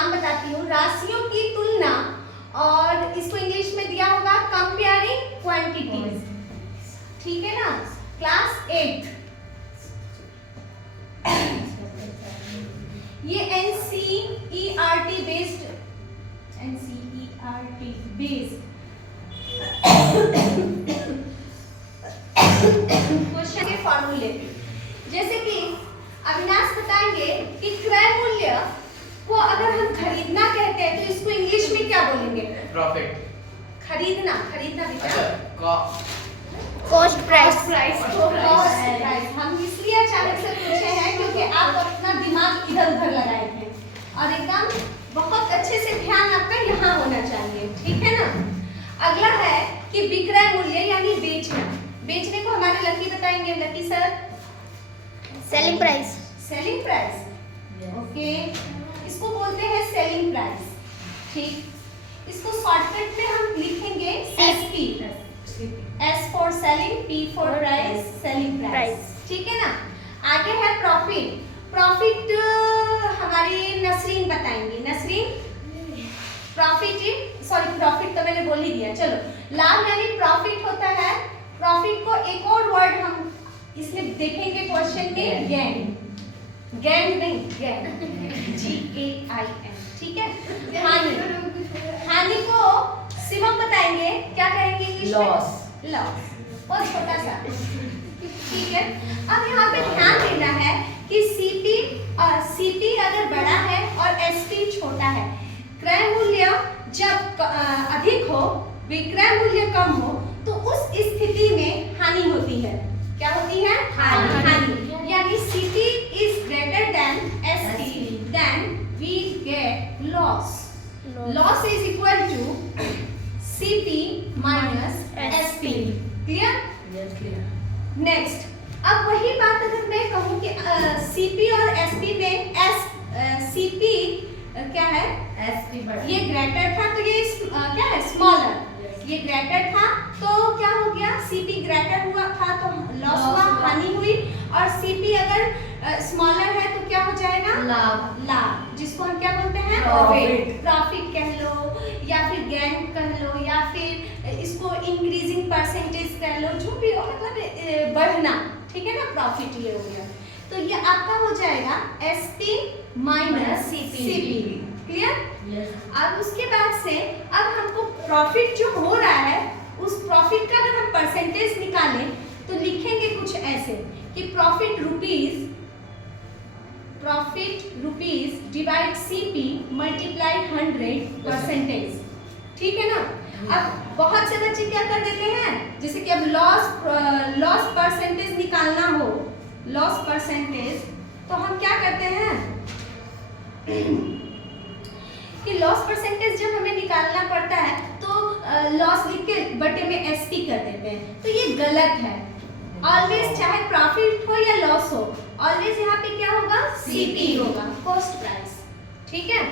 नाम बताती हूँ, राशियों की तुलना, और इसको इंग्लिश में दिया होगा कंपेयरिंग क्वांटिटीज, ठीक है ना, क्लास 8। ये NCERT बेस्ड क्वेश्चन के फॉर्मूले, जैसे कि अविनाश बताएंगे कि क्रय मूल्य को अगर हम खरीदना कहते हैं तो इसको इंग्लिश में क्या बोलेंगे? प्रॉफिट। खरीदना बेटा, कॉस्ट प्राइस। हम इसलिए अचानक से पूछे हैं क्योंकि आप अपना दिमाग इधर उधर लगाए थे, और एकदम बहुत अच्छे से ध्यान आपका यहाँ होना चाहिए, ठीक है ना। अगला है कि विक्रय मूल्य यानी बेचना। बेचने को हमारे लकी बताएंगे, lucky sir. Selling price. Selling price, okay, इसको बोलते हैं सेलिंग प्राइस, ठीक। इसको शॉर्टकट में हम लिखेंगे SP, S for selling, P for price, selling price, ठीक है ना। आगे है प्रॉफिट। प्रॉफिट हमारी नसरीन बताएंगी। नसरीन, प्रॉफिट तो मैंने बोल ही दिया, चलो। लाभ यानी प्रॉफिट होता है। प्रॉफिट को एक और वर्ड हम इसमें देखेंगे क्वेश्चन में, गेन। गेन नहीं, गेन, GAIN, ठीक है। हानि को शिवम बताएंगे, क्या कहेंगे इंग्लिश में? लॉस, बहुत छोटा सा, ठीक है। अब यहाँ पे ध्यान देना है कि CP अगर बड़ा है और SP छोटा है। क्रय मूल्य जब अधिक हो, विक्रय मूल्य कम हो, तो उस स्थिति में हानि होती है। क्या होती है? हानि। यानी CP is greater than SP, then we get loss. Loss is equal to CP minus SP. Clear? Yes, clear. Next, अब वही बात अगर मैं कहूँ कि CP और SP में CP क्या है? SP बड़ा। ये ग्रेटर था तो ये क्या है? स्मॉलर। ये ग्रेटर था तो क्या हो गया? CP ग्रेटर हुआ था तो लॉस हुआ, हानि हुई। और CP अगर स्मॉलर है तो क्या हो जाएगा? लाभ, जिसको हम क्या बोलते हैं? प्रॉफिट कह लो, या फिर गेन कह लो, या फिर इसको इंक्रीजिंग परसेंटेज कह लो, जो भी हो, मतलब बढ़ना, ठीक है ना। प्रॉफिट ये हो गया, तो ये आपका हो जाएगा SP माइनस CP। क्लियर? अब उसके बाद से अब हमको प्रॉफिट जो हो रहा है, उस प्रॉफिट का अगर हम परसेंटेज निकालें तो लिखेंगे कुछ ऐसे कि profit rupees divide CP multiply 100%, ठीक है ना। अब बहुत से बच्चे क्या कर देते हैं, जैसे कि अब लॉस परसेंटेज निकालना हो, लॉस परसेंटेज, तो हम क्या करते हैं कि लॉस परसेंटेज जब हमें निकालना पड़ता है तो लॉस लिख के बटे में SP कर देते हैं, तो ये गलत है। ऑलवेज चाहे प्रॉफिट हो या लॉस हो, ऑलवेज यहाँ पे क्या होगा? CP होगा, कॉस्ट प्राइस, ठीक है।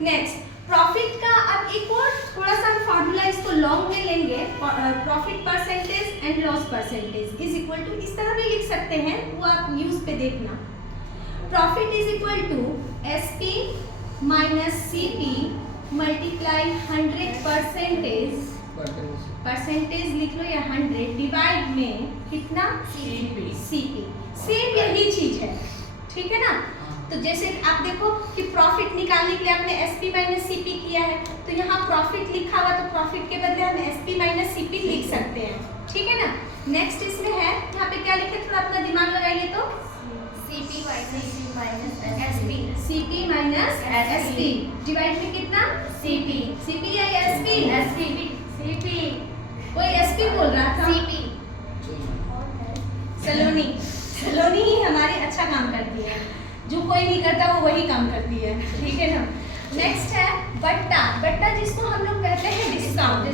नेक्स्ट, प्रॉफिट का अब एक और थोड़ा सा फॉर्मूला इसको लॉन्ग में लेंगे। Profit percentage and loss percentage is equal to, इस तरह भी लिख सकते हैं, वो आप न्यूज पे देखना। Profit is equal to SP minus CP multiply 100%, percentage लिख लो या 100 डिवाइड में कितना? CP। सेम यही चीज है, ठीक है ना। तो जैसे आप देखो कि प्रॉफिट निकालने के लिए आपने SP माइनस CP किया है, तो यहाँ प्रॉफिट लिखा हुआ, तो प्रॉफिट के बदले हम SP माइनस CP लिख सकते हैं, ठीक है ना। नेक्स्ट इसमें है, यहाँ पे क्या लिखे, थोड़ा अपना दिमाग लगाइए तो, CP माइनस SP डिवाइड में कितना? CP या SP? कोई SP बोल रहा था? सलोनी ही हमारी अच्छा काम करती है, जो कोई नहीं करता वो वही काम करती है, ठीक है ना। नेक्स्ट है बट्टा, जिसको हम लोग कहते हैं डिस्काउंट।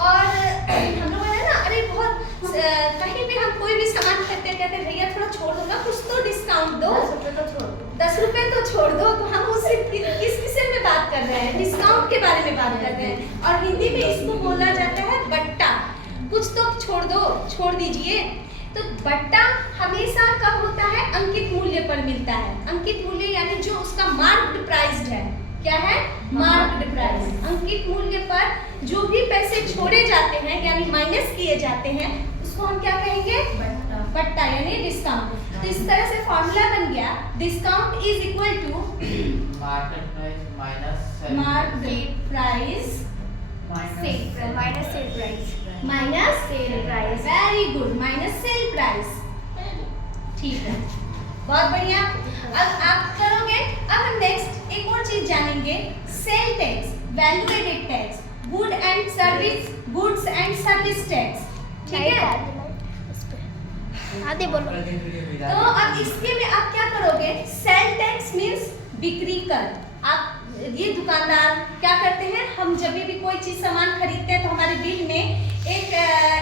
और हम लोग है ना, अरे बहुत कहीं भी हम कोई भी सामान खरीदते कहते हैं भैया थोड़ा छोड़ दो ना, कुछ तो डिस्काउंट दो, 10 रुपए तो छोड़ दो। तो हम उससे किस विषय में बात कर रहे हैं? डिस्काउंट के बारे में बात कर रहे हैं, और हिंदी में इसको बोला जाता है बट्टा। कुछ तो छोड़ दो, छोड़ दीजिए, तो बट्टा हमेशा कब होता है? अंकित मूल्य पर मिलता है। अंकित मूल्य यानी जो उसका मार्क्ड प्राइस है। क्या है? Marked price. अंकित मूल्य पर जो भी पैसे छोड़े जाते हैं यानी माइनस किए जाते हैं उसको हम क्या कहेंगे? बट्टा यानी डिस्काउंट। तो इस तरह से फॉर्मूला बन गया, discount is equal to market price minus market price minus sale price. Minus sale price. Very good, minus sale price. ठीक है, बहुत बढ़िया। अब आप करोगे। अब हम नेक्स्ट एक और चीज जानेंगे, sale tax, value added tax, goods and service tax. ठीक है, आदि बोलो। तो अब इसके में आप क्या करोगे? सेल टैक्स मींस बिक्री कर। आप ये दुकानदार क्या करते हैं, हम जब भी कोई चीज सामान खरीदते हैं तो हमारे बिल में एक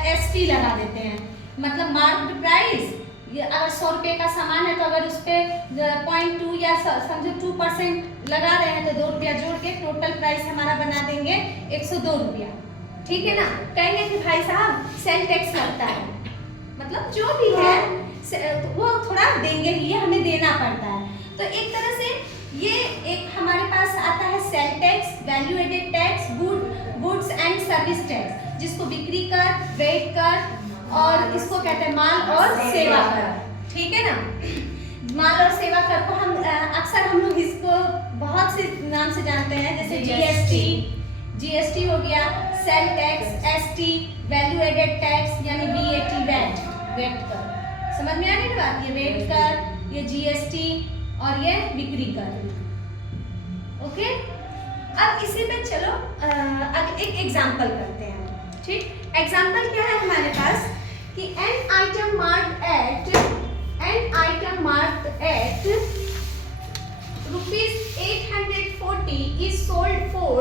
एसटी लगा देते हैं, मतलब मार्क्ड प्राइस। अगर 100 रुपये का सामान है तो अगर उस पर 0.2 या समझो 2% लगा रहे हैं तो 2 रुपया जोड़ के टोटल प्राइस हमारा बना देंगे 102 रुपया। ठीक है ना? कहेंगे कि भाई साहब सेल टैक्स लगता है, मतलब जो भी है वो थोड़ा देंगे ही, ये हमें देना पड़ता है। तो एक तरह से ये एक हमारे पास आता है sale tax, value added tax, goods and service tax, जिसको बिक्री कर, वेट कर और इसको कहते हैं माल और सेवा कर। ठीक है ना? माल और सेवा कर को हम अक्सर हम लोग इसको बहुत से नाम से जानते हैं, जैसे जीएसटी हो गया, sale tax, ST, value added tax यानी वीएटी, वेट कर। समझ में आ रही है बात? ये वेट कर, ये जीएसटी और ये बिक्री कर। ओके, अब इसी में चलो अब एक एग्जांपल करते हैं। ठीक, एग्जांपल क्या है हमारे पास कि an item marked at rupees 840 is sold for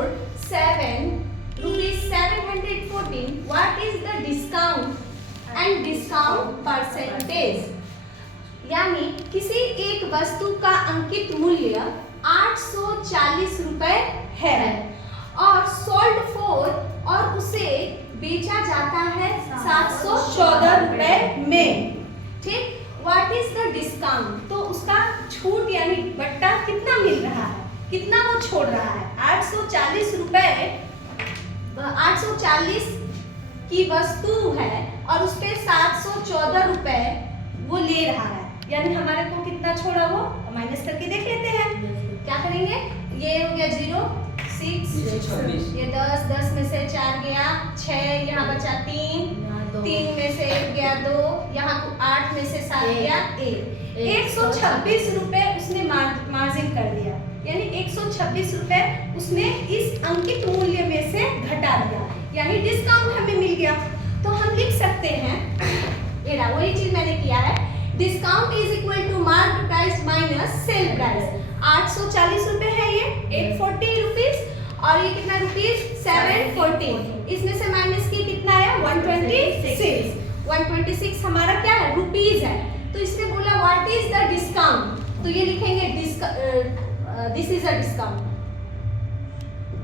rupees 714। What is the discount and discount percentage? यानी किसी एक वस्तु का अंकित मूल्य 840 रुपए है और सोल्ड फॉर और उसे बेचा जाता है 714 रुपए में। ठीक, व्हाट इज द डिस्काउंट? तो उसका छूट यानी बट्टा कितना मिल रहा है, कितना वो छोड़ रहा है? 840 रुपए, 840 की वस्तु है और उस पे 714 रुपए वो ले रहा है, यानी हमारे को कितना छोड़ा वो माइनस करके देख लेते हैं। क्या करेंगे? ये हो गया 0, 6, ये 10 में से 4 गया, 6 यहाँ बचा 3 में से 1 गया 2, यहाँ 8 में से 7 गया 1। 126 रुपए उसने मार्जिन कर दिया, यानी 126 रुपए उसने इस अंकित मूल्य में से घटा दिया, यानी डिस्काउंट हमें मिल गया। तो हम लिख सकते हैं, ये रहा वही चीज मैंने किया है, discount is equal to marked price minus sale price. 840 रुपए है ये, 840 रुपीज, और ये कितना रुपीज 714, इसमें से माइनस की कितना है 126। 126 हमारा क्या है? रुपीज है। तो इसने बोला व्हाट इज द डिस्काउंट, तो ये लिखेंगे दिस इज अ डिस्काउंट,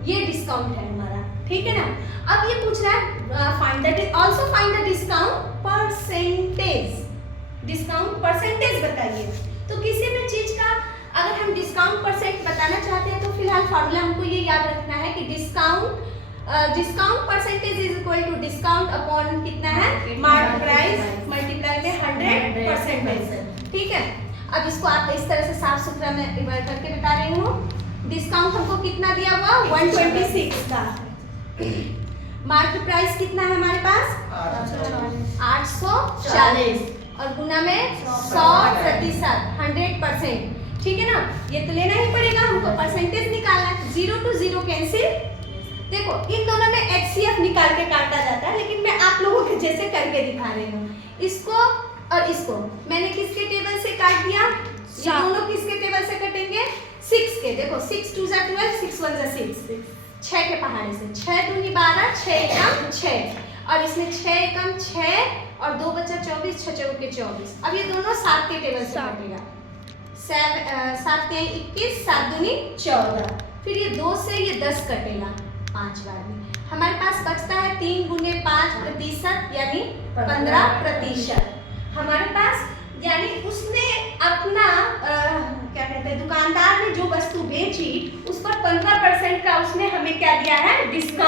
ये डिस्काउंट है हमारा। ठीक है ना? अब ये पूछ रहा है find the also find the discount percentage. Discount percentage बताइए। तो किसी भी चीज का अगर हम डिस्काउंट परसेंट बताना चाहते हैं तो फिलहाल फॉर्मूला हमको ये याद रखना है कि discount percentage is equal to discount upon कितना है मार्क प्राइस मल्टीप्लाई में 100%। ठीक है, अब इसको आप इस तरह से साफ सुथरा मैं एक बार करके बता रही हूँ। डिस्काउंट हमको कितना दिया हुआ 126 का, मार्क प्राइस कितना है हमारे पास 840 और गुना में 100%, 100%। ठीक है ना? ये तो लेना ही पड़ेगा हमको, परसेंटेज निकालना है। 0 to 0 कैंसिल। देखो इन दोनों में HCF निकाल के काटा जाता है, लेकिन मैं आप लोगों के जैसे करके दिखा रही हूँ। इसको और इसको मैंने किसके टेबल से काट दिया? ये दोनों किसके टेबल से कटेंगे 6 के। देखो 6 2 जा 12, 6 1 जा 6, 6 के पहाड़े से 6 दूनी 12, 6 एकम 6 और इसमें 6 एकम 6 और 2 बचा 24, 6 चौके 24। अब ये दोनों 7 के टेबल से कटेगा। 7 के 21, 7 दूनी 14, फिर ये 2 से ये 10 कटेगा 5 बार में। हमारे पास बचता है 3 गुने 5 प्रतिशत यानी 15%। हमारे पास यानी उसने अपना क्या कहते हैं, दुकानदार ने जो वस्तु बेची उस पर 15% का उसने हमें क्या दिया है, डिस्काउंट